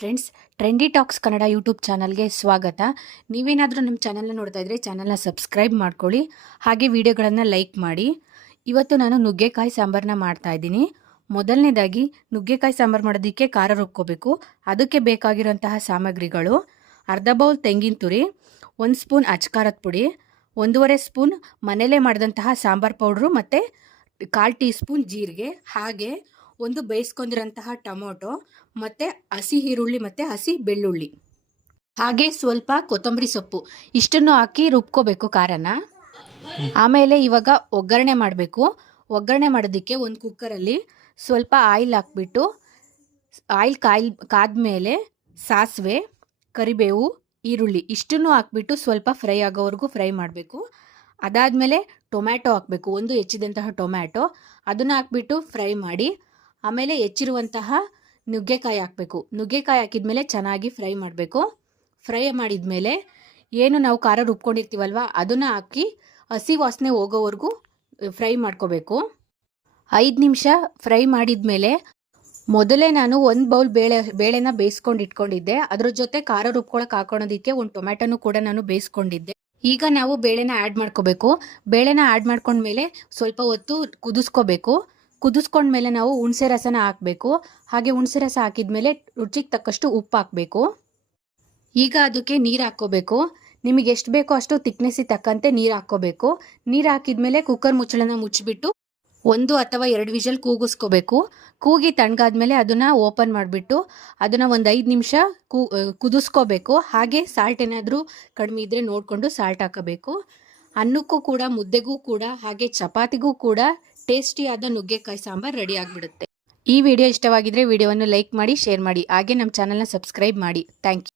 Friends trendy talks Kannada YouTube ಚಾನಲ್ಗೆ ಸ್ವಾಗತ. ನೀವೇನಾದರೂ ನಮ್ಮ ಚಾನಲ್ನ ನೋಡ್ತಾ ಇದ್ರೆ ಚಾನಲ್ನ ಸಬ್ಸ್ಕ್ರೈಬ್ ಮಾಡ್ಕೊಳ್ಳಿ, ಹಾಗೆ ವಿಡಿಯೋಗಳನ್ನು ಲೈಕ್ ಮಾಡಿ. ಇವತ್ತು ನಾನು ನುಗ್ಗೆಕಾಯಿ ಸಾಂಬಾರನ್ನ ಮಾಡ್ತಾ ಇದ್ದೀನಿ. ಮೊದಲನೇದಾಗಿ, ನುಗ್ಗೆಕಾಯಿ ಸಾಂಬಾರು ಮಾಡೋದಕ್ಕೆ ಖಾರ ರುಬ್ಕೋಬೇಕು. ಅದಕ್ಕೆ ಬೇಕಾಗಿರುವಂತಹ ಸಾಮಗ್ರಿಗಳು ಅರ್ಧ ಬೌಲ್ ತೆಂಗಿನ ತುರಿ, ಒಂದು ಸ್ಪೂನ್ ಅಚ್ಕಾರದ ಪುಡಿ, ಒಂದೂವರೆ ಸ್ಪೂನ್ ಮನೇಲೇ ಮಾಡಿದಂತಹ ಸಾಂಬಾರು ಪೌಡ್ರು ಮತ್ತು ಕಾಲು ಟೀ ಸ್ಪೂನ್ ಜೀರಿಗೆ, ಹಾಗೆ ಒಂದು ಬೇಯಿಸ್ಕೊಂಡಿರೋಂತಹ ಟೊಮೊಟೊ, ಮತ್ತು ಹಸಿ ಈರುಳ್ಳಿ, ಮತ್ತು ಹಸಿ ಬೆಳ್ಳುಳ್ಳಿ. ಹಾಗೆ ಸ್ವಲ್ಪ ಕೊತ್ತಂಬರಿ ಸೊಪ್ಪು. ಇಷ್ಟನ್ನು ಹಾಕಿ ರುಬ್ಕೋಬೇಕು ಖಾರನ. ಆಮೇಲೆ ಇವಾಗ ಒಗ್ಗರಣೆ ಮಾಡಬೇಕು. ಒಗ್ಗರಣೆ ಮಾಡೋದಕ್ಕೆ ಒಂದು ಕುಕ್ಕರಲ್ಲಿ ಸ್ವಲ್ಪ ಆಯಿಲ್ ಹಾಕ್ಬಿಟ್ಟು, ಆಯಿಲ್ ಕಾಯಿಲ್, ಕಾದ್ಮೇಲೆ ಸಾಸಿವೆ, ಕರಿಬೇವು, ಈರುಳ್ಳಿ ಇಷ್ಟನ್ನು ಹಾಕ್ಬಿಟ್ಟು ಸ್ವಲ್ಪ ಫ್ರೈ ಆಗೋವರೆಗೂ ಫ್ರೈ ಮಾಡಬೇಕು. ಅದಾದಮೇಲೆ ಟೊಮ್ಯಾಟೊ ಹಾಕಬೇಕು. ಒಂದು ಹೆಚ್ಚಿದಂತಹ ಟೊಮ್ಯಾಟೊ. ಅದನ್ನು ಹಾಕ್ಬಿಟ್ಟು ಫ್ರೈ ಮಾಡಿ ಆಮೇಲೆ ಹೆಚ್ಚಿರುವಂತಹ ನುಗ್ಗೆಕಾಯಿ ಹಾಕಬೇಕು. ನುಗ್ಗೆಕಾಯಿ ಹಾಕಿದ್ಮೇಲೆ ಚೆನ್ನಾಗಿ ಫ್ರೈ ಮಾಡಬೇಕು. ಫ್ರೈ ಮಾಡಿದ್ಮೇಲೆ ಏನು ನಾವು ಖಾರ ರುಬ್ಕೊಂಡಿರ್ತೀವಲ್ವ, ಅದನ್ನು ಹಾಕಿ ಹಸಿ ವಾಸನೆ ಹೋಗೋವರೆಗೂ ಫ್ರೈ ಮಾಡ್ಕೋಬೇಕು. ಐದು ನಿಮಿಷ ಫ್ರೈ ಮಾಡಿದ್ಮೇಲೆ ಮೊದಲೇ ನಾನು ಒಂದು ಬೌಲ್ ಬೇಳೆ, ಬೇಳೆನ ಬೇಯಿಸ್ಕೊಂಡು ಇಟ್ಕೊಂಡಿದ್ದೆ. ಅದ್ರ ಜೊತೆ ಖಾರ ರುಬ್ಕೊಳಕ್ಕೆ ಹಾಕೊಳೋದಕ್ಕೆ ಒಂದು ಟೊಮ್ಯಾಟೊನು ಕೂಡ ನಾನು ಬೇಯಿಸ್ಕೊಂಡಿದ್ದೆ. ಈಗ ನಾವು ಬೇಳೆನ ಆ್ಯಡ್ ಮಾಡ್ಕೋಬೇಕು. ಬೇಳೆನ ಆ್ಯಡ್ ಮಾಡ್ಕೊಂಡ್ಮೇಲೆ ಸ್ವಲ್ಪ ಹೊತ್ತು ಕುದಿಸ್ಕೋಬೇಕು. ಕುದಿಸ್ಕೊಂಡ್ಮೇಲೆ ನಾವು ಹುಣಸೆ ರಸನ ಹಾಕಬೇಕು. ಹಾಗೆ ಹುಣಸೆ ರಸ ಹಾಕಿದ್ಮೇಲೆ ರುಚಿಗೆ ತಕ್ಕಷ್ಟು ಉಪ್ಪು ಹಾಕಬೇಕು. ಈಗ ಅದಕ್ಕೆ ನೀರು ಹಾಕ್ಕೋಬೇಕು. ನಿಮಗೆ ಎಷ್ಟು ಬೇಕೋ ಅಷ್ಟು ತಿಕ್ನೆಸ್ಸಿಗೆ ತಕ್ಕಂತೆ ನೀರು ಹಾಕ್ಕೋಬೇಕು. ನೀರು ಹಾಕಿದ್ಮೇಲೆ ಕುಕ್ಕರ್ ಮುಚ್ಚಳನ ಮುಚ್ಚಿಬಿಟ್ಟು ಒಂದು ಅಥವಾ ಎರಡು ವಿಷಲ್ ಕೂಗಿಸ್ಕೋಬೇಕು. ಕೂಗಿ ತಣ್ಣಗಾದ್ಮೇಲೆ ಅದನ್ನು ಓಪನ್ ಮಾಡಿಬಿಟ್ಟು ಅದನ್ನು ಒಂದು ಐದು ನಿಮಿಷ ಕೂ, ಕುದಿಸ್ಕೋಬೇಕು. ಹಾಗೆ ಸಾಲ್ಟ್ ಏನಾದರೂ ಕಡಿಮೆ ಇದ್ದರೆ ನೋಡಿಕೊಂಡು ಸಾಲ್ಟ್ ಹಾಕಬೇಕು. ಅನ್ನಕ್ಕೂ ಕೂಡ, ಮುದ್ದೆಗೂ ಕೂಡ, ಹಾಗೆ ಚಪಾತಿಗೂ ಕೂಡ ಟೇಸ್ಟಿಯಾದ ನುಗ್ಗೆಕಾಯಿ ಸಾಂಬಾರ್ ರೆಡಿ ಆಗಿಬಿಡುತ್ತೆ. ಈ ವಿಡಿಯೋ ಇಷ್ಟವಾಗಿದ್ರೆ ವಿಡಿಯೋವನ್ನು ಲೈಕ್ ಮಾಡಿ, ಶೇರ್ ಮಾಡಿ. ಹಾಗೆ ನಮ್ಮ ಚಾನಲ್ನ ಸಬ್ಸ್ಕ್ರೈಬ್ ಮಾಡಿ. Thank you.